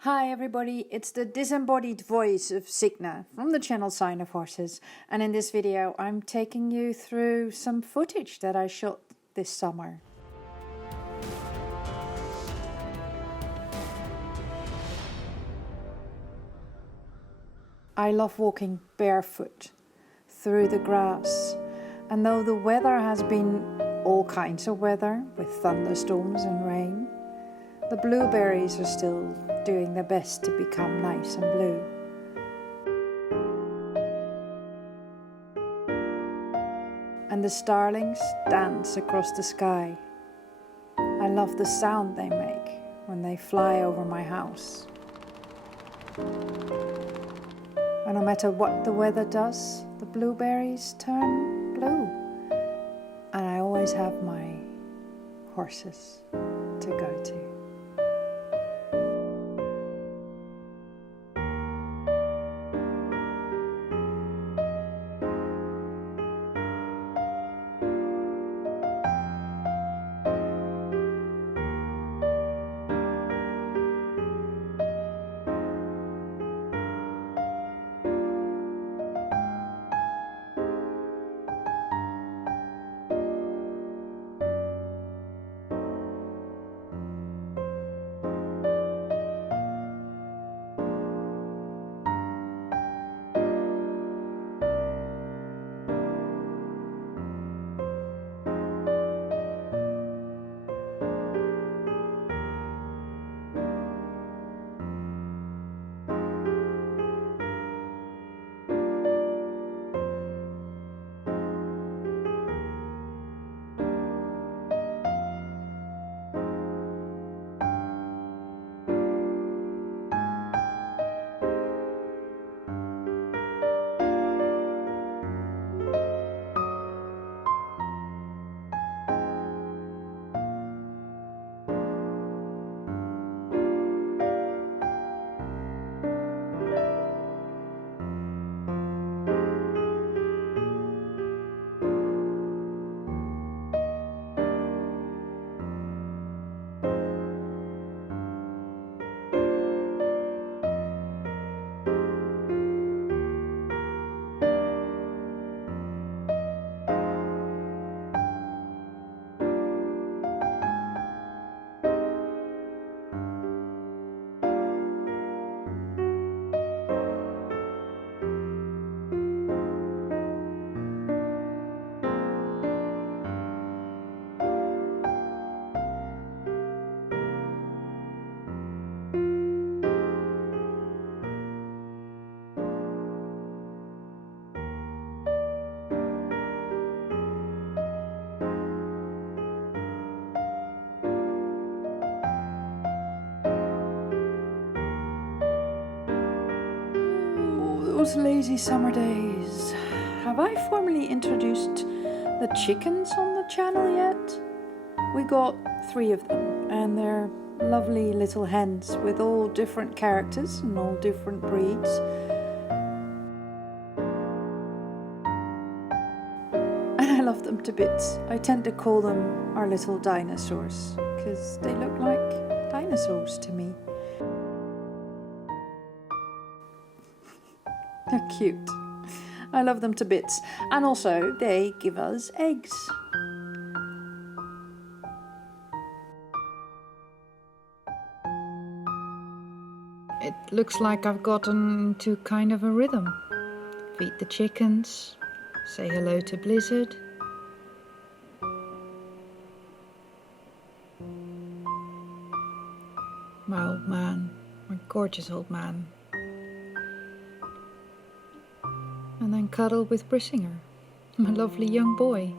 Hi everybody, it's the disembodied voice of Signe from the channel Sign of Horses, and in this video I'm taking you through some footage that I shot this summer. I love walking barefoot through the grass, and though the weather has been all kinds of weather with thunderstorms and rain, the blueberries are still doing their best to become nice and blue. And the starlings dance across the sky. I love the sound they make when they fly over my house. And no matter what the weather does, the blueberries turn blue. And I always have my horses to go to. Those lazy summer days. Have I formally introduced the chickens on the channel yet? We got 3 of them, and they're lovely little hens with all different characters and all different breeds. And I love them to bits. I tend to call them our little dinosaurs because they look like dinosaurs to me. They're cute. I love them to bits. And also, they give us eggs. It looks like I've gotten into kind of a rhythm. Feed the chickens, say hello to Blizzard. My old man, my gorgeous old man. And then cuddle with BRISINGR, my lovely young boy.